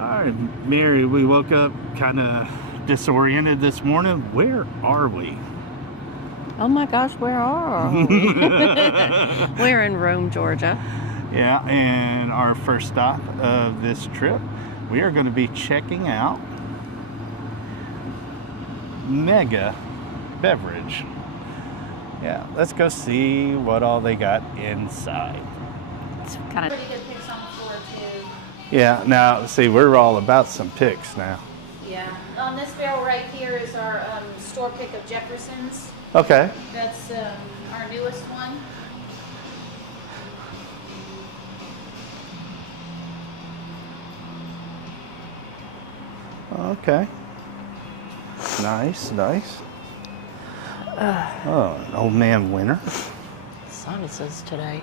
All right, Mary, we woke up kind of disoriented this morning. Where are we? Oh my gosh, where are we? We're in Rome, Georgia. Yeah, and our first stop of this trip, we are going to be checking out Mega Beverage. Yeah, let's go see what all they got inside. It's kind of Pretty good picks on the floor too. Yeah, now see, we're all about some picks now. Yeah. On this barrel right here is our store pick of Jefferson's. Okay. That's our newest one. Okay. Nice, nice. Oh, an old man winner. sinuses today.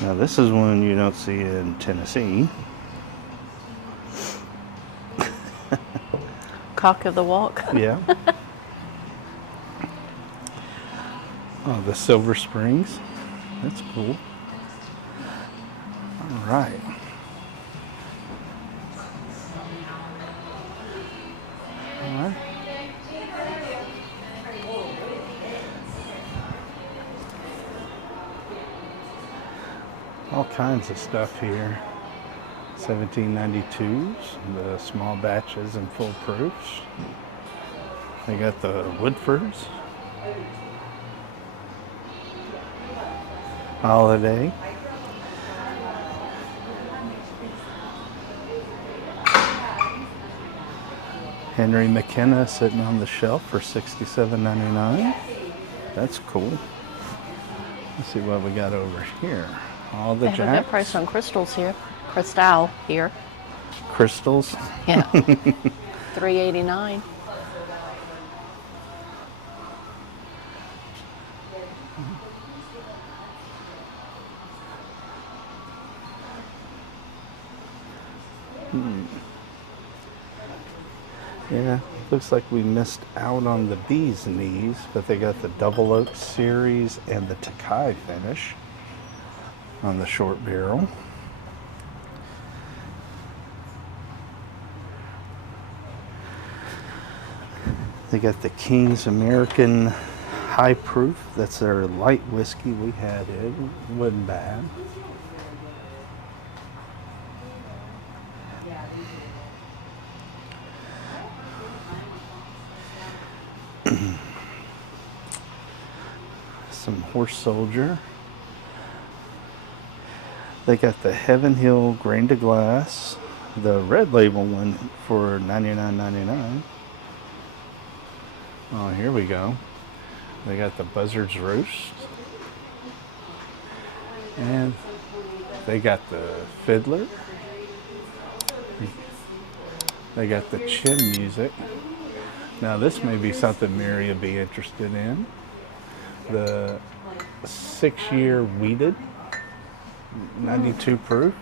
Now this is one you don't see in Tennessee. Cock of the walk. Yeah. Oh, the Silver Springs. That's cool. All right. All right. All kinds of stuff here. 1792s, the small batches and full proofs. They got the Woodfords. Holiday. Henry McKenna sitting on the shelf for $67.99. That's cool. Let's see what we got over here. All the They have a good Jacks. price on crystals here. Cristal here. Crystals. Yeah. $3.89. Yeah, looks like we missed out on the bee's knees, but they got the double oak series and the Takai finish on the short barrel. They got the King's American High Proof. That's their light whiskey. We had it. Wasn't bad. Some Horse Soldier. They got the Heaven Hill Grain to Glass, the red label one for $99.99. Oh, here we go. They got the Buzzard's Roast. And they got the Fiddler. They got the Chin Music. Now this may be something Mary would be interested in. The 6-year Weeded, 92 proof.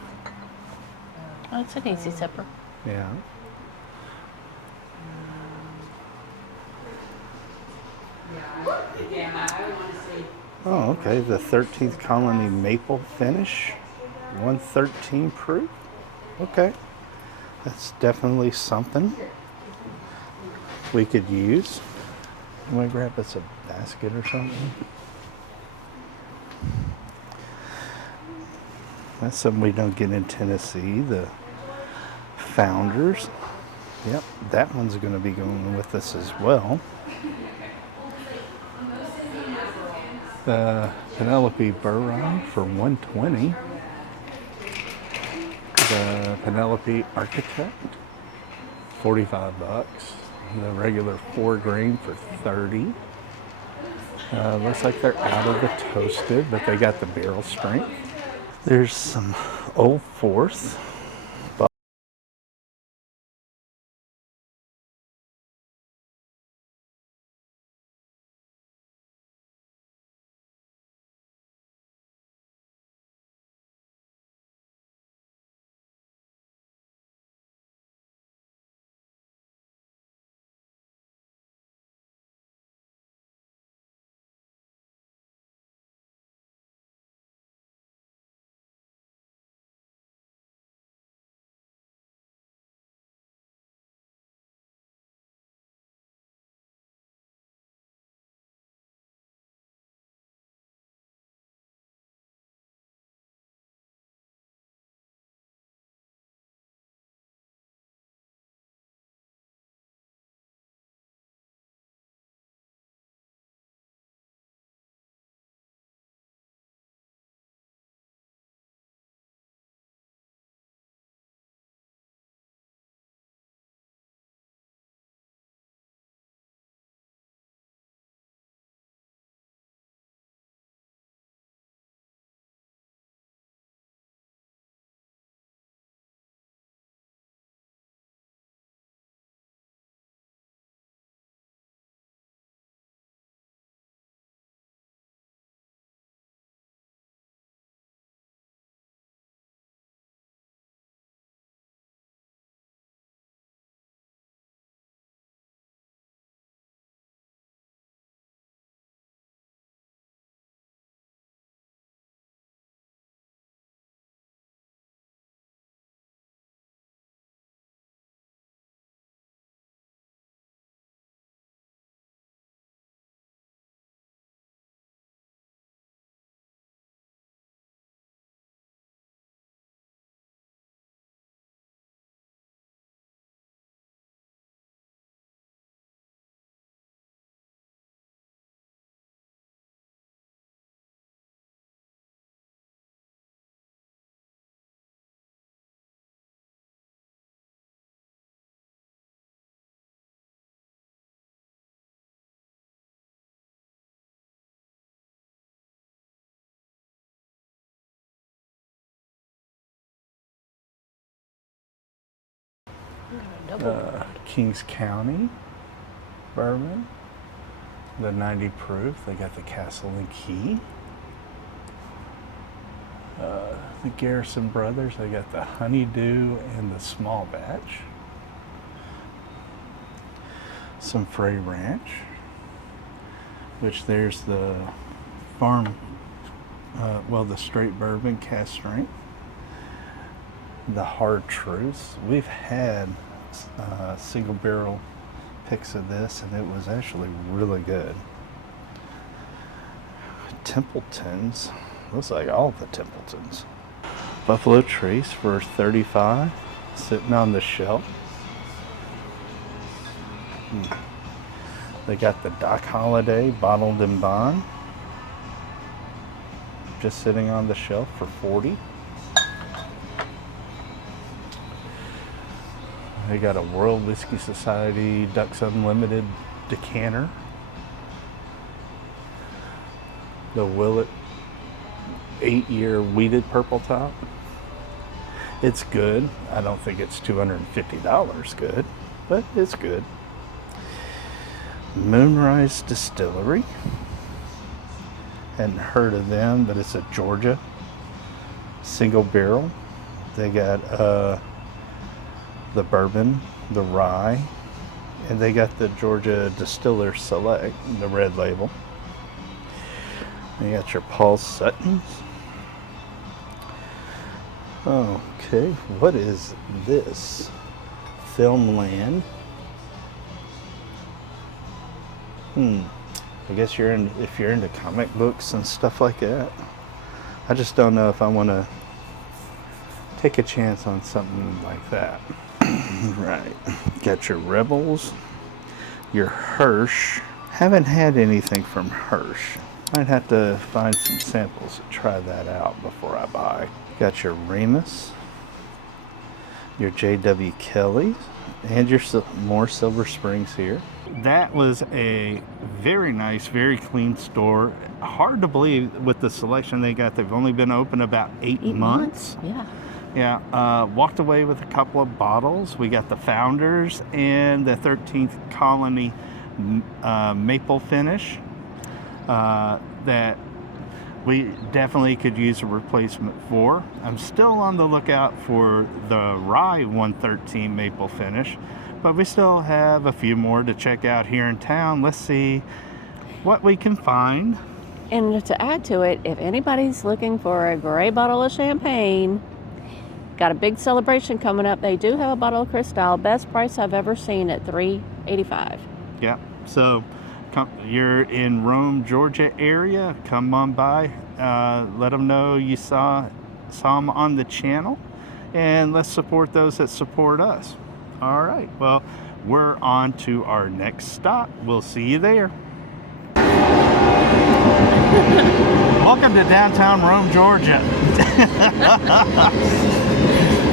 Oh, it's an easy sipper. Yeah. Oh, okay. The 13th Colony Maple Finish, 113 proof. Okay. That's definitely something we could use. You want to grab us a basket or something? That's something we don't get in Tennessee. The Founders. Yep, that one's going to be going with us as well. The Penelope Bourbon for $120. The Penelope Architect, $45. The regular 4-grain for $30. Looks like they're out of the toasted, but they got the barrel strength. There's some Old Fourth. Kings County bourbon, the 90 proof. They got the Castle and Key. The Garrison Brothers, they got the Honeydew and the small batch. Some Frey Ranch, which there's the farm, the straight bourbon cast strength. The Hard Truths. We've had single barrel picks of this, and it was actually really good. Templetons. Looks like all the Templetons. Buffalo Trace for $35, sitting on the shelf. They got the Doc Holiday bottled in bond, just sitting on the shelf for $40. They got a World Whiskey Society Ducks Unlimited decanter. The Willet 8-year wheated purple top. It's good. I don't think it's $250 good, but it's good. Moonrise Distillery. Hadn't heard of them, but it's a Georgia single barrel. They got the bourbon, the rye, and they got the Georgia Distiller Select, the red label. You got your Paul Suttons. Okay, what is this? Filmland. I guess if you're into comic books and stuff like that. I just don't know if I want to take a chance on something like that. Right. Got your Rebels, your Hirsch. Haven't had anything from Hirsch. Might have to find some samples to try that out before I buy. Got your Remus, your J.W. Kelly's, and your more Silver Springs here. That was a very nice, very clean store. Hard to believe with the selection they got. They've only been open about 8 months. Yeah. Yeah, walked away with a couple of bottles. We got the Founders and the 13th Colony maple finish that we definitely could use a replacement for. I'm still on the lookout for the Rye 113 maple finish, but we still have a few more to check out here in town. Let's see what we can find. And to add to it, if anybody's looking for a gray bottle of champagne, got a big celebration coming up. They do have a bottle of Cristal, best price I've ever seen at $3.85. Yeah, so you're in Rome, Georgia area, come on by. Let them know you saw them on the channel, and let's support those that support us. All right, well, we're on to our next stop. We'll see you there. Welcome to downtown Rome, Georgia.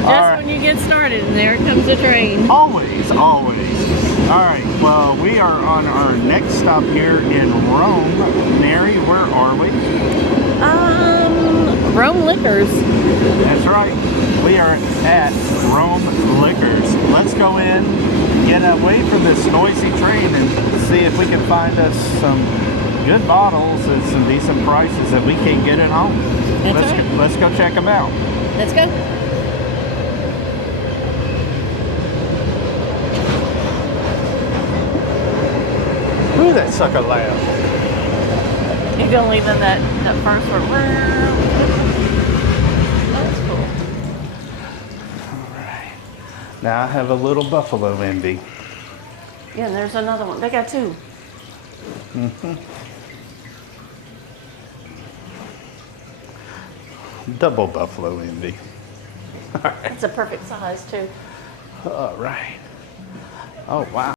Just when you get started, and there comes the train. Always, always. All right, well, we are on our next stop here in Rome. Mary, where are we? Rome Liquors. That's right. We are at Rome Liquors. Let's go in, get away from this noisy train, and see if we can find us some good bottles at some decent prices that we can't get at home. Let's go check them out. Let's go. Ooh, that sucker loud. You're gonna leave in that first one. That's cool. All right. Now I have a little Buffalo Envy. Yeah, and there's another one. They got two. Double Buffalo Envy. All right. It's a perfect size too. All right. Oh, wow.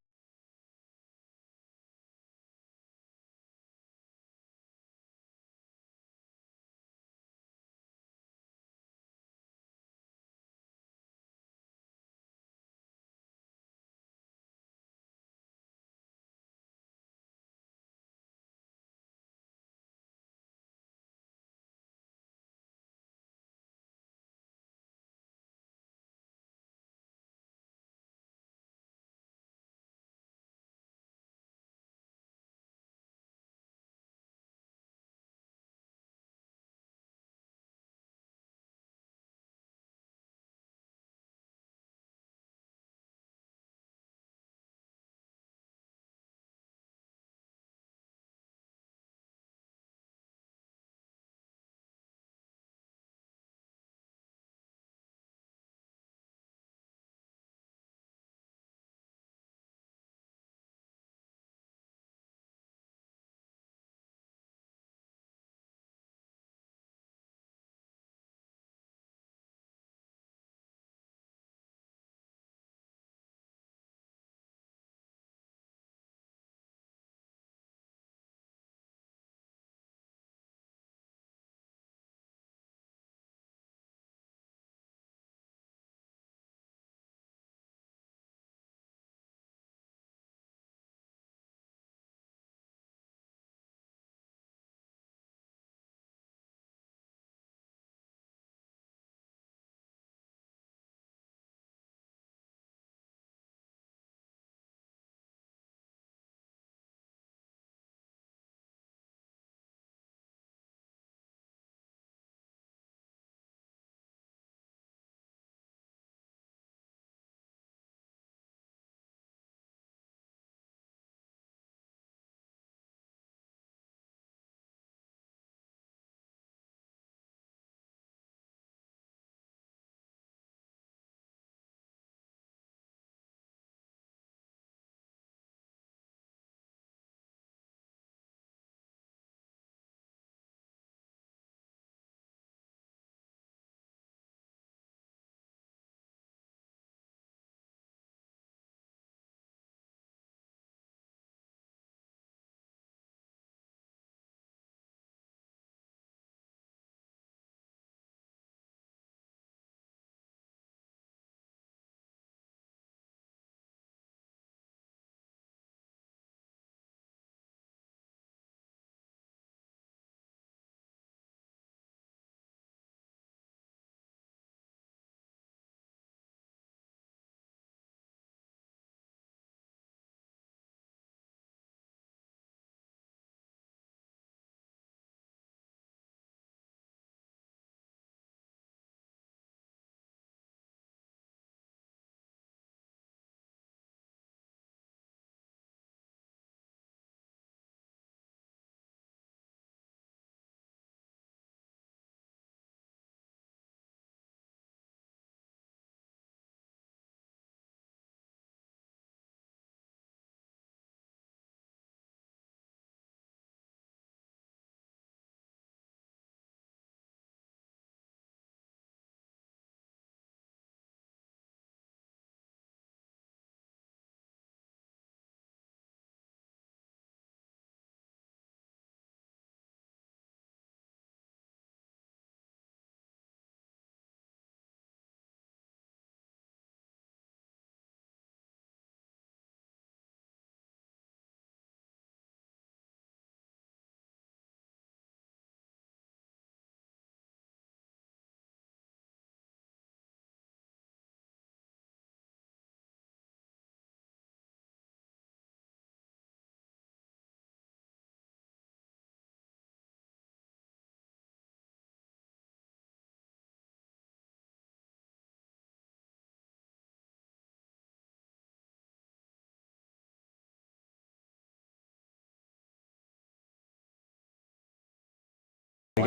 You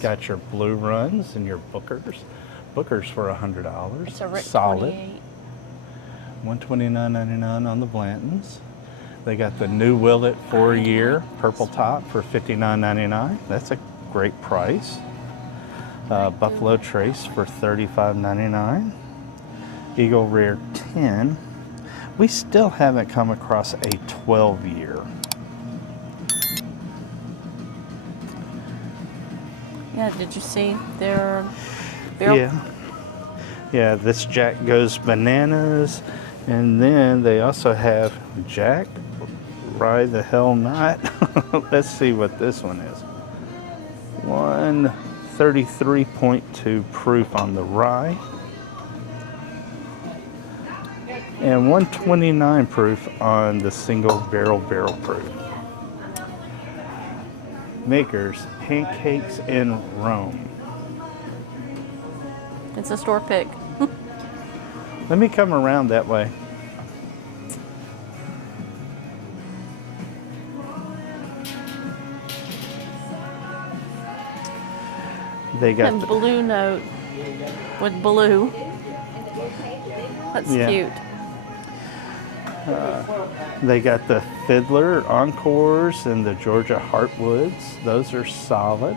got your blue runs and your Bookers. Bookers for $100. It's a Rick Solid. 28. $129.99 on the Blantons. They got the new Willet 4-year purple top for $59.99. That's a great price. Buffalo Trace for $35.99. Eagle Rare 10. We still haven't come across a 12-year. Yeah, did you see their barrel? Yeah, this Jack Goes Bananas. And then they also have Jack Rye the Hell Not. Let's see what this one is. 133.2 proof on the rye. And 129 proof on the single barrel proof. Makers, Pancakes in Rome. It's a store pick. Let me come around that way. They got And blue note with blue. That's cute. They got the Fiddler Encores and the Georgia Heartwoods. Those are solid.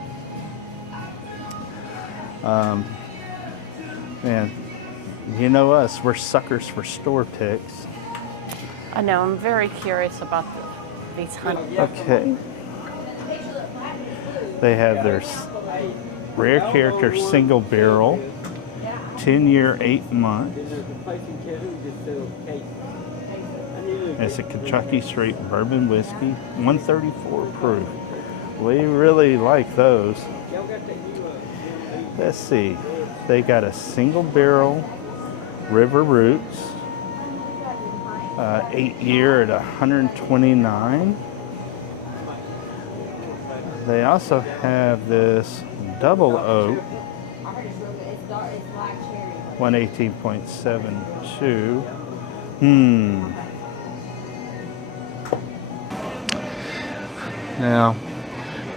And you know us, we're suckers for store picks. I know, I'm very curious about these honey. Okay. They have their Rare Character Single Barrel, 10-year, 8 months. It's a Kentucky Straight Bourbon Whiskey, 134 proof. We really like those. Let's see. They got a single barrel River Roots, 8-year at 129. They also have this Double Oak, 118.72. Now,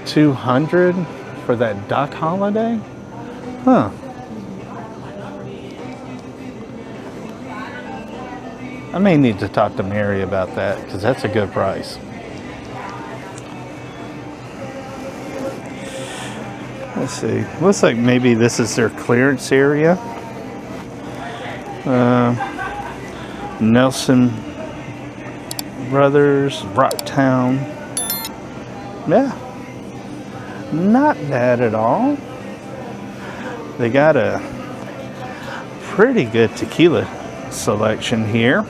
200 for that Doc Holiday? Huh. I may need to talk to Mary about that because that's a good price. Let's see. Looks like maybe this is their clearance area. Nelson Brothers, Rocktown. Yeah. Not bad at all. They got a pretty good tequila selection here.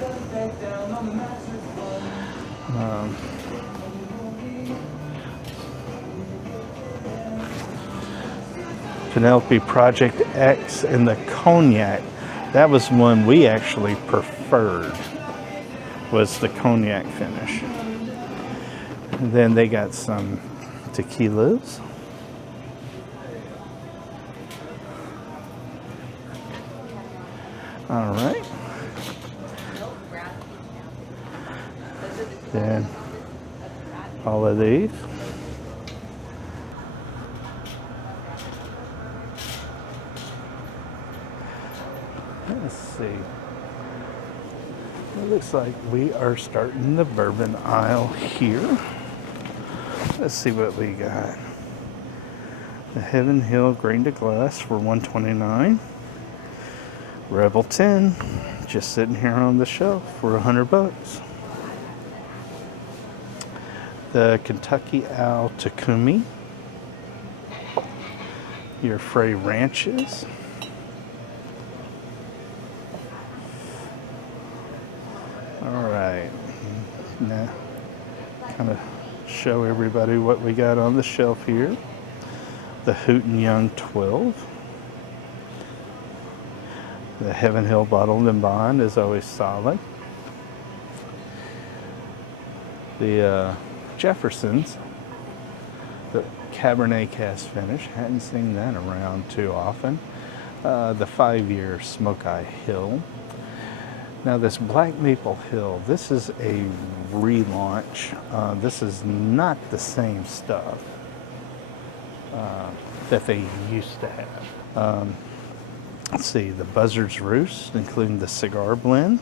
Penelope Project X and the Cognac. That was one we actually preferred, was the Cognac finish. And then they got some tequilas. All right. Then all of these. Let's see. It looks like we are starting the bourbon aisle here. Let's see what we got. The Heaven Hill Grain to Glass for $129. Rebel 10, just sitting here on the shelf for $100. The Kentucky Owl Takumi. Your Frey Ranches. All right, now kind of show everybody what we got on the shelf here. The Hooten Young 12. The Heaven Hill Bottled and Bond is always solid. The Jefferson's, the Cabernet Cast Finish, hadn't seen that around too often. The 5-year Smoke Eye Hill. Now this Black Maple Hill, this is a relaunch. This is not the same stuff. that they used to have. Let's see, the Buzzard's Roost, including the Cigar blend,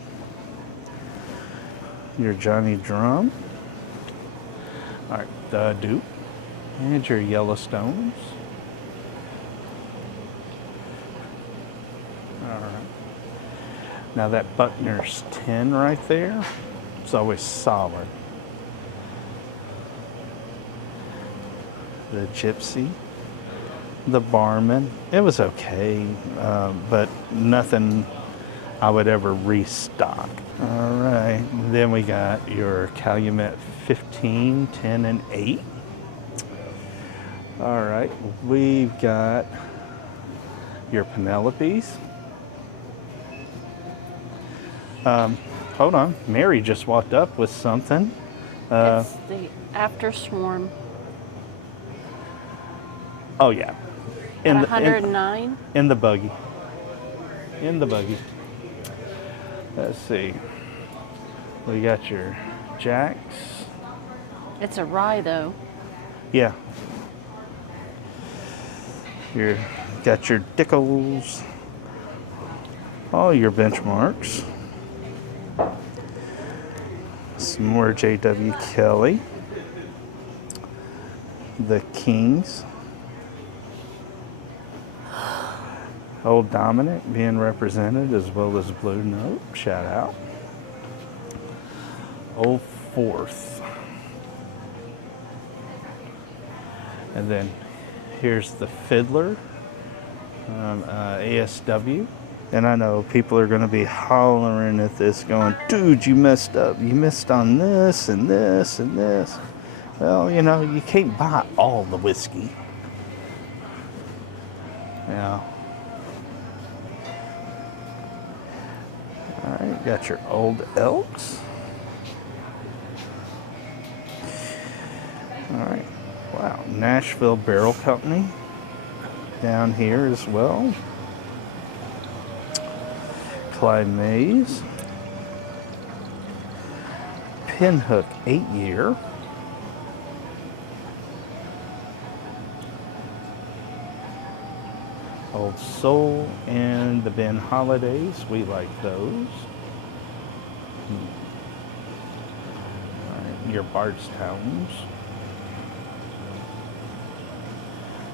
your Johnny Drum, all right, the Duke, and your Yellowstones. All right. Now that Buckner's 10 right there, it's always solid. The Gypsy, the Barman, it was okay, but nothing I would ever restock. All right, then we got your Calumet 15, 10, and 8. All right, we've got your Penelopes. Hold on, Mary just walked up with something. It's the After Swarm Oh yeah, at 109. in the buggy. In the buggy. Let's see. We got your Jacks. It's a rye though. Yeah. You got your Dickles. All your benchmarks. Some more J.W. Kelly. The Kings. Old Dominic being represented, as well as Blue Note. Shout out. Old Fourth. And then here's the Fiddler, ASW. And I know people are going to be hollering at this going, dude, you messed up. You missed on this and this and this. Well, you know, you can't buy all the whiskey. Yeah. All right, got your Old Elks. All right, wow, Nashville Barrel Company down here as well. Clyde Mays. Pinhook 8-year. Old Soul and the Ben Holidays, we like those. All right, your Bardstowns.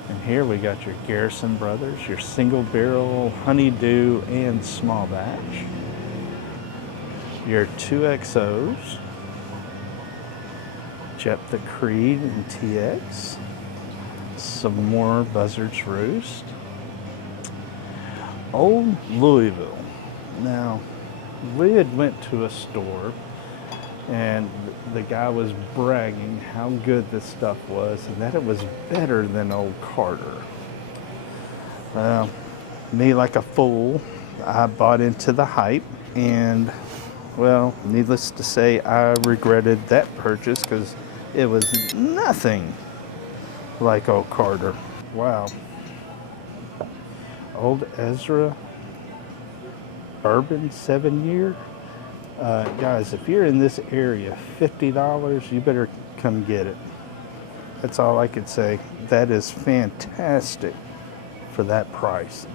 And here we got your Garrison Brothers, your single barrel, honeydew, and small batch. Your 2XOs, Jephthah Creed and TX. Some more Buzzard's Roost. Old Louisville. Now, we had went to a store and the guy was bragging how good this stuff was and that it was better than Old Carter. Me like a fool, I bought into the hype and, well, needless to say, I regretted that purchase because it was nothing like Old Carter. Wow. Old Ezra Bourbon 7-year. Guys, if you're in this area, $50, you better come get it. That's all I could say. That is fantastic for that price.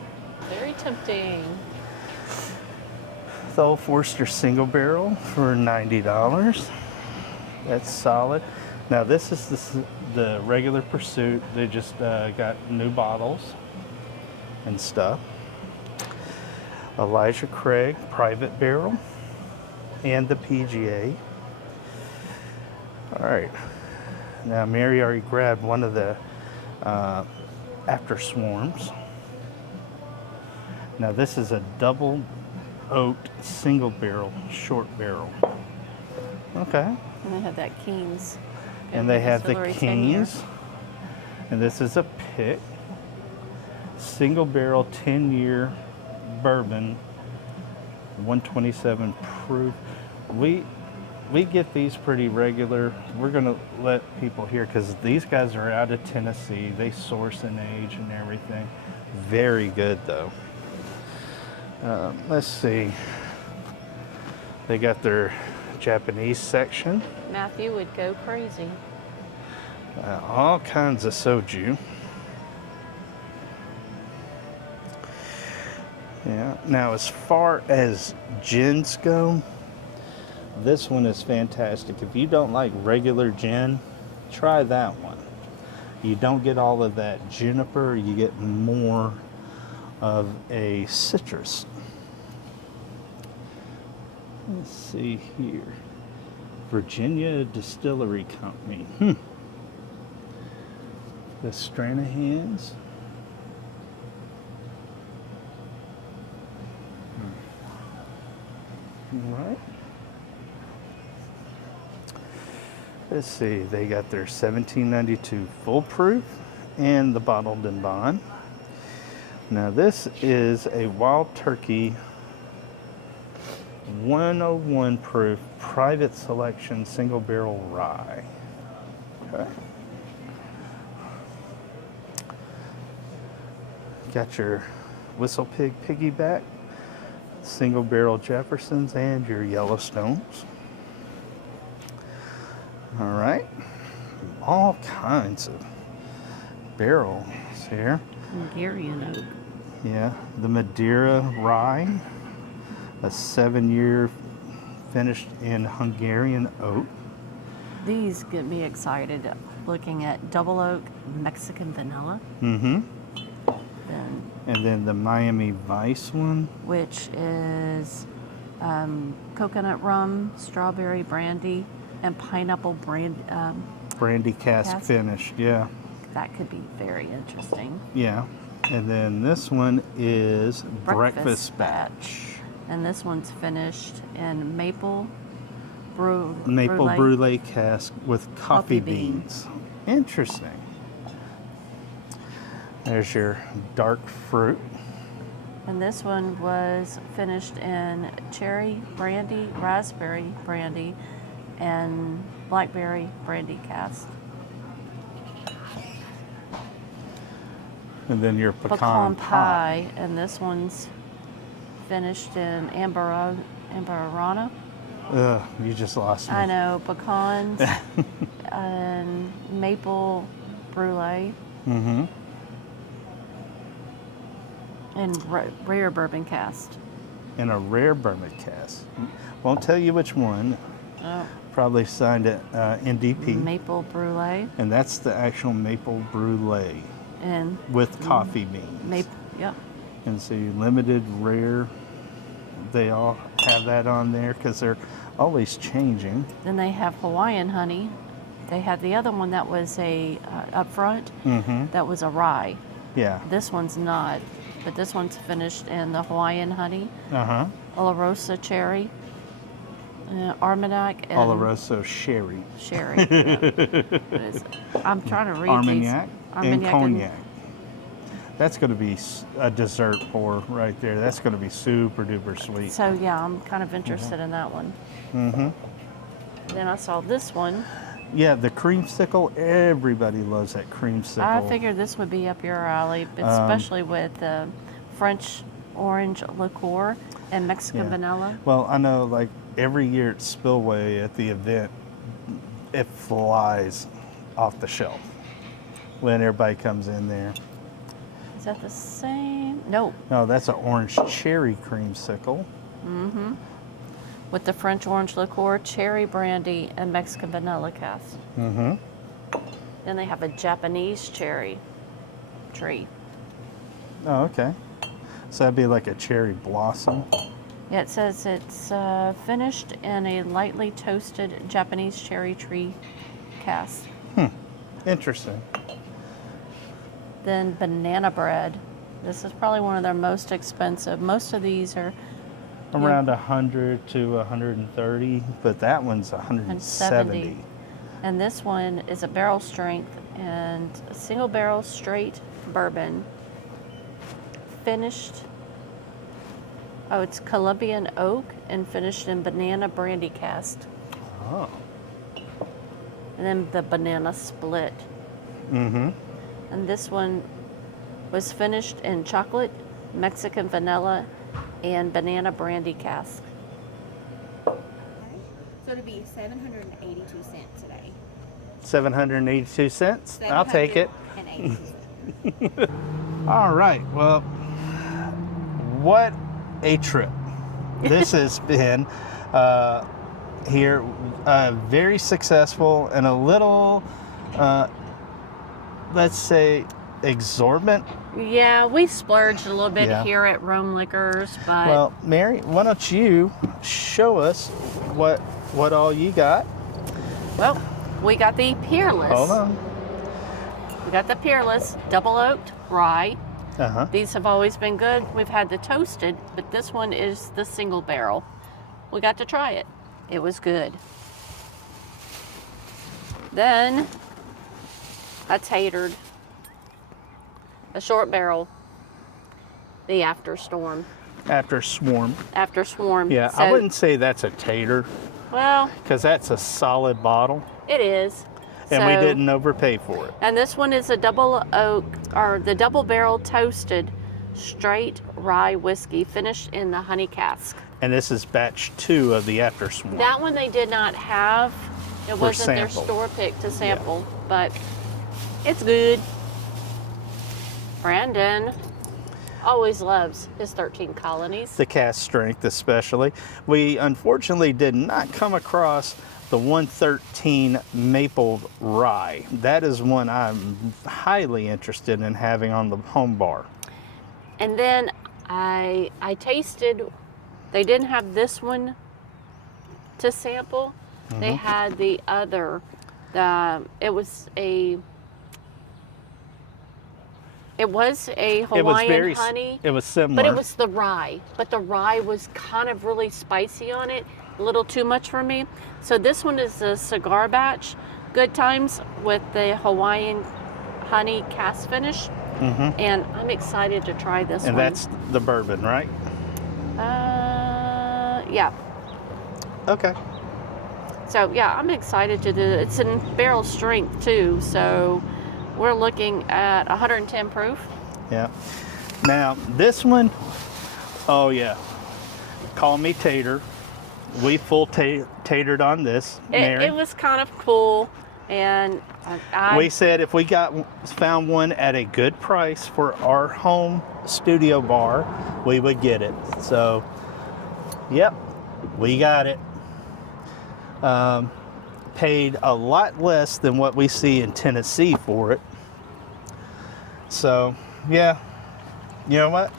Very tempting. The Old Forester single barrel for $90. That's solid. Now this is the regular Pursuit. They just got new bottles and stuff. Elijah Craig private barrel and the PGA. All right, now Mary already grabbed one of the After Swarms. Now this is a double oaked single barrel short barrel. Okay. And they have that Kings. And they have the Distillery 10-year. Kings. And this is a pick. Single barrel 10-year bourbon, 127 proof. We get these pretty regular. We're gonna let people hear because these guys are out of Tennessee. They source and age and everything. Very good though. Let's see. They got their Japanese section. Matthew would go crazy. All kinds of soju. Yeah. Now, as far as gins go, this one is fantastic. If you don't like regular gin, try that one. You don't get all of that juniper, you get more of a citrus. Let's see here. Virginia Distillery Company. The Stranahans. All right. Let's see, they got their 1792 full proof and the bottled and bond. Now this is a Wild Turkey 101 proof private selection single barrel rye. Okay. Got your Whistle Pig piggyback, single barrel Jeffersons, and your Yellowstones. All right, all kinds of barrels here. Hungarian oak. Yeah, the Madeira rye, a 7-year finished in Hungarian oak. These get me excited looking at double oak Mexican vanilla. Mm-hmm. Then, And then the Miami Vice one. which is coconut rum, strawberry brandy, and pineapple Brandy cask finished, yeah. that could be very interesting. Yeah. And then this one is Breakfast Batch. And this one's finished in maple Maple brulee. brulee cask with coffee Coffee bean. beans. Interesting. There's your dark fruit. And this one was finished in cherry brandy, raspberry brandy, and blackberry brandy cask. And then your pecan pie. And this one's finished in Amberana. Ugh, you just lost me. I know, pecans and maple brulee Mm-hmm. and rare bourbon cast. And a rare bourbon cask. Won't tell you which one. Oh, Probably signed at NDP. maple brulee And that's the actual maple brulee and with coffee beans. maple. Yep. And see, limited, rare, they all have that on there because they're always changing. Then they have Hawaiian honey. They have the other one that was a up front. Mm-hmm. That was a rye. Yeah. This one's not, but this one's finished in the Hawaiian honey, Uh-huh. Oloroso cherry, Armagnac, and Oloroso sherry. sherry. Yeah. I'm trying to read Armagnac these. and cognac. That's going to be a dessert pour right there. That's going to be super duper sweet. So yeah, I'm kind of interested in that one. Mm-hmm. Then I saw this one. Yeah, the creamsicle. Everybody loves that creamsicle. I figured this would be up your alley, especially with the French orange liqueur and Mexican Yeah. vanilla. Well, I know, like every year at Spillway at the event, it flies off the shelf when everybody comes in there. Is that the same? Nope. No, that's an orange cherry creamsicle. Mm-hmm. With the French orange liqueur, cherry brandy, and Mexican vanilla cask. Mm-hmm. Then they have a Japanese cherry tree. Oh, okay. So that'd be like a cherry blossom. Yeah, it says it's finished in a lightly toasted Japanese cherry tree cask. Interesting. Then banana bread. This is probably one of their most expensive. Most of these are Around 100 to 130, but that one's 170. And this one is a barrel strength and a single barrel straight bourbon. Finished, oh, it's Colombian oak and finished in banana brandy cask. Oh. And then the banana split. Mm-hmm. And this one was finished in chocolate, Mexican vanilla, and banana brandy cask. So it'll be 782 cents today. 782 cents? I'll take it. 782 cents. All right, well, what a trip this has been here. Very successful and a little, let's say, exorbitant. Yeah, we splurged a little bit Yeah. here at Rome Liquors, but Well, Mary, why don't you show us what all you got? well, we got the Peerless. Hold on. We got the Peerless double oaked rye. Uh-huh. These have always been good. We've had the toasted, but this one is the single barrel. We got to try it. It was good. Then a tatered, a short barrel, the After Swarm. After Swarm. After Swarm. Yeah, I wouldn't say that's a tater, Well, because that's a solid bottle, it is. and we So- didn't overpay for it. And this one is a double oak, or the double barrel toasted straight rye whiskey finished in the honey cask. And this is batch 2 of the After Swarm. That one they did not have. It wasn't their sample. store pick to sample, but it's good. Brandon always loves his 13 colonies. The cast strength especially. We unfortunately did not come across the 113 maple rye. That is one I'm highly interested in having on the home bar. And then I tasted, they didn't have this one to sample. They had the other, it was a Hawaiian honey. It was similar. But it was the rye. But the rye was kind of really spicy on it, a little too much for me. So this one is a cigar batch, Good Times, with the Hawaiian honey cask finish. And I'm excited to try this and one. that's the bourbon, right? Yeah. Okay. So yeah, I'm excited to do it. It's in barrel strength too. So we're looking at 110 proof. Yeah. Now, this one, oh yeah. Call me tater. We full tatered on this, Mary. It was kind of cool. And We said if we found one at a good price for our home studio bar, we would get it. So, yep, we got it. Paid a lot less than what we see in Tennessee for it. So, yeah, you know what?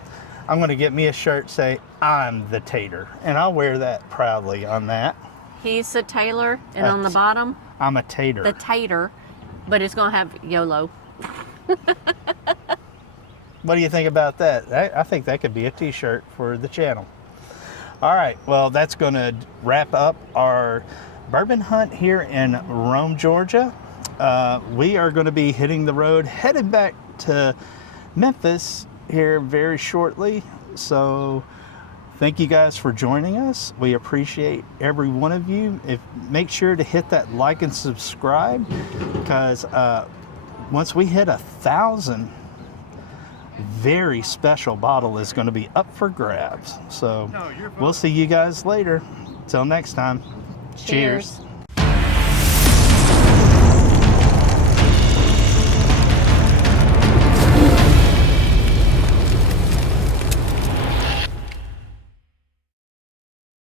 I'm going to get me a shirt say, I'm the tater. And I'll wear that proudly on that. he's the Taylor, and on the bottom, I'm a tater. the tater, but it's going to have YOLO. What do you think about that? I think that could be a t-shirt for the channel. All right, well, that's going to wrap up our bourbon hunt here in Rome, Georgia. We are going to be hitting the road, headed back to Memphis here very shortly. So thank you guys for joining us. We appreciate every one of you. Make sure to hit that like and subscribe, because once we hit 1,000, very special bottle is going to be up for grabs. So we'll see you guys later. Till next time. Cheers.